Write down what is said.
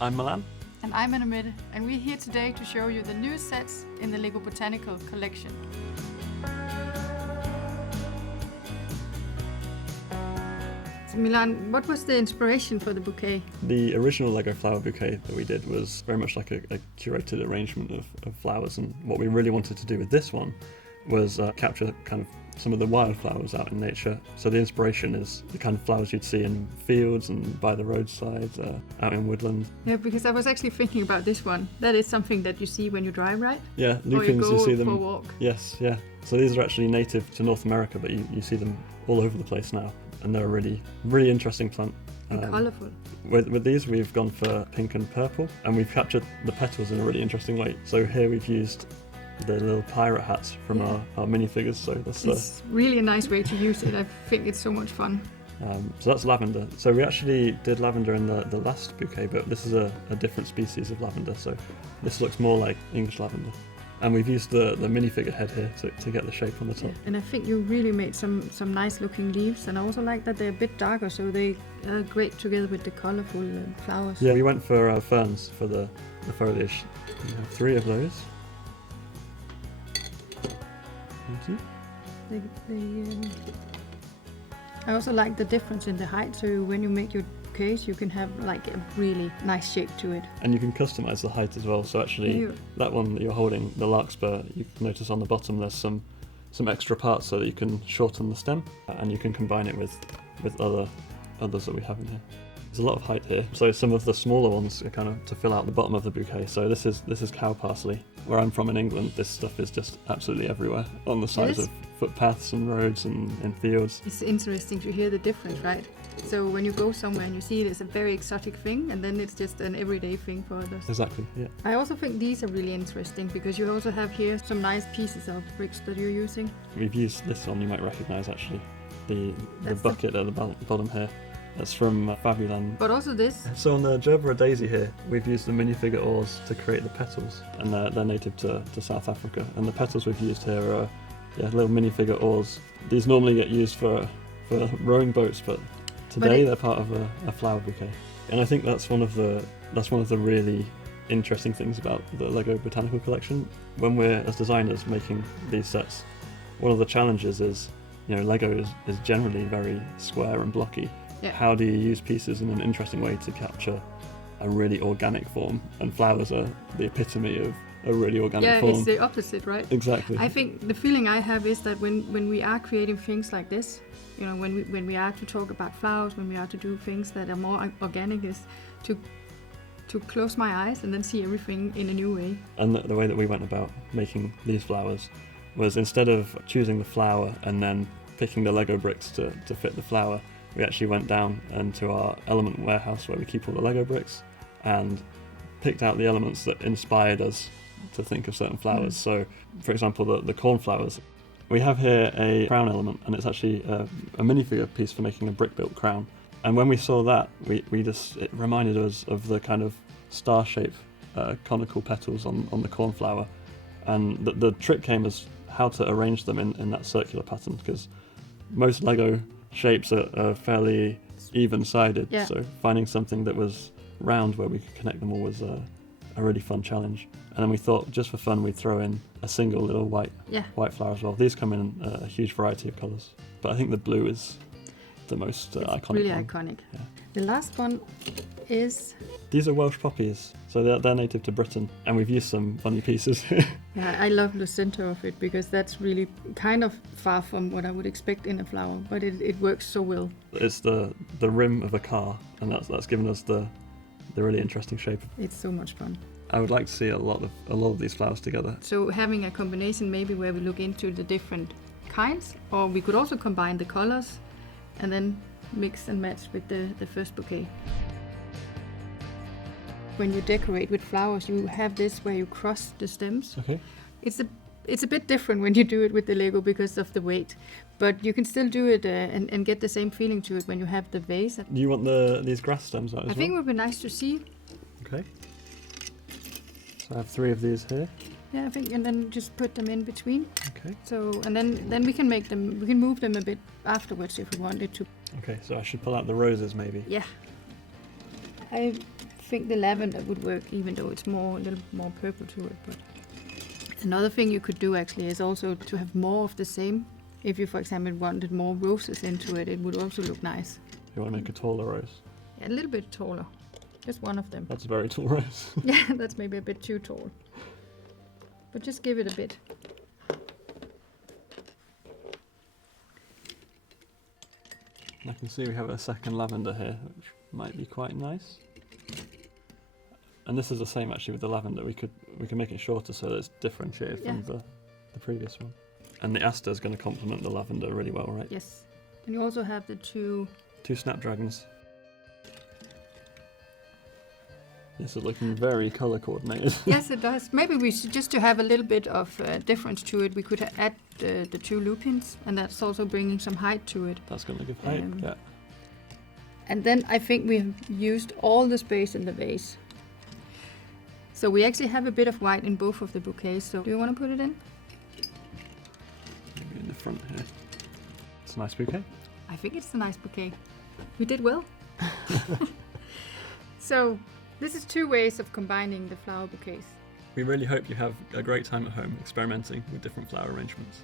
I'm Milan. And I'm Annemette, and we're here today to show you the new sets in the LEGO Botanical Collection. So Milan, what was the inspiration for the bouquet? The original LEGO flower bouquet that we did was very much like a curated arrangement of flowers, and what we really wanted to do with this one was capture kind of some of the wildflowers out in nature. So the inspiration is the kind of flowers you'd see in fields and by the roadside, out in woodland. Yeah, because I was actually thinking about this one. That is something that you see when you drive, right? Yeah, lupins, you see them. For a walk. Yes, yeah. So these are actually native to North America, but you see them all over the place now, and they're a really, really interesting plant. And colourful. With these, we've gone for pink and purple, and we've captured the petals in a really interesting way. So here we've used the little pirate hats from our minifigures. So it's really a nice way to use it. I think it's so much fun. So that's lavender. So we actually did lavender in the last bouquet, but this is a different species of lavender. So this looks more like English lavender. And we've used the minifigure head here to get the shape on the top. And I think you really made some nice looking leaves, and I also like that they're a bit darker, so they are great together with the colourful flowers. Yeah, we went for ferns for the foliage. We have 3 of those. Thank you. I also like the difference in the height, so when you make your bouquets you can have like a really nice shape to it. And you can customize the height as well, so actually that one that you're holding, the larkspur, you can notice on the bottom there's some extra parts so that you can shorten the stem, and you can combine it with others that we have in here. There's a lot of height here, so some of the smaller ones are kind of to fill out the bottom of the bouquet. So this is cow parsley. Where I'm from in England, this stuff is just absolutely everywhere on the sides of footpaths and roads and in fields. It's interesting to hear the difference, right? So when you go somewhere and you see it as a very exotic thing, and then it's just an everyday thing for others. Exactly, yeah. I also think these are really interesting because you also have here some nice pieces of bricks that you're using. We've used this one, you might recognise actually, the bucket at the bottom here. That's from Milan. But also this. So on the Gerbera daisy here, we've used the minifigure oars to create the petals, and they're native to South Africa. And the petals we've used here are little minifigure oars. These normally get used for rowing boats, but today they're part of a flower bouquet. And I think that's one of the really interesting things about the LEGO Botanical Collection. When we're as designers making these sets, one of the challenges is, LEGO is generally very square and blocky. Yeah. How do you use pieces in an interesting way to capture a really organic form? And flowers are the epitome of a really organic form. Yeah, it's the opposite, right? Exactly. I think the feeling I have is that when we are creating things like this, when we are to talk about flowers, when we are to do things that are more organic, is to close my eyes and then see everything in a new way. And the way that we went about making these flowers was, instead of choosing the flower and then picking the Lego bricks to fit the flower, we actually went down into our element warehouse where we keep all the Lego bricks and picked out the elements that inspired us to think of certain flowers. So, for example, the cornflowers. We have here a crown element, and it's actually a minifigure piece for making a brick-built crown. And when we saw that, it reminded us of the kind of star-shaped conical petals on the cornflower. And the trick came as how to arrange them in that circular pattern, because most Lego shapes are fairly even-sided, so finding something that was round where we could connect them all was a really fun challenge. And then we thought, just for fun, we'd throw in a single little white flower as well. These come in a huge variety of colours, but I think the blue is the most iconic. Really one. iconic. Yeah. The last one is... These are Welsh poppies, so they're native to Britain, and we've used some funny pieces. Yeah, I love the centre of it because that's really kind of far from what I would expect in a flower, but it works so well. It's the rim of a car, and that's given us the really interesting shape. It's so much fun. I would like to see a lot of these flowers together. So having a combination maybe where we look into the different kinds, or we could also combine the colours and then mix and match with the first bouquet. When you decorate with flowers, you have this where you cross the stems. Okay. It's a bit different when you do it with the Lego because of the weight, but you can still do it and get the same feeling to it when you have the vase. Do you want these grass stems out as well? I think it would be nice to see. Okay. So I have 3 of these here. Yeah, I think, and then just put them in between. Okay. So, and then we can make them, we can move them a bit afterwards if we wanted to. Okay, so I should pull out the roses maybe. Yeah. I think the lavender would work, even though it's a little more purple to it. But another thing you could do actually is also to have more of the same. If you, for example, wanted more roses into it, it would also look nice. You want to make a taller rose? Yeah, a little bit taller. Just one of them. That's a very tall rose. Yeah, that's maybe a bit too tall. But just give it a bit. I can see we have a second lavender here, which might be quite nice. And this is the same actually with the lavender. We could make it shorter so that it's differentiated from the previous one. And the aster is going to complement the lavender really well, right? Yes. And you also have the two snapdragons. This is looking very colour coordinated. Yes, it does. Maybe we should, just to have a little bit of difference to it, we could add the two lupins, and that's also bringing some height to it. That's going to give height, yeah. And then I think we've used all the space in the vase. So we actually have a bit of white in both of the bouquets. So do you want to put it in? Maybe in the front here. It's a nice bouquet. I think it's a nice bouquet. We did well. So this is 2 ways of combining the flower bouquets. We really hope you have a great time at home experimenting with different flower arrangements.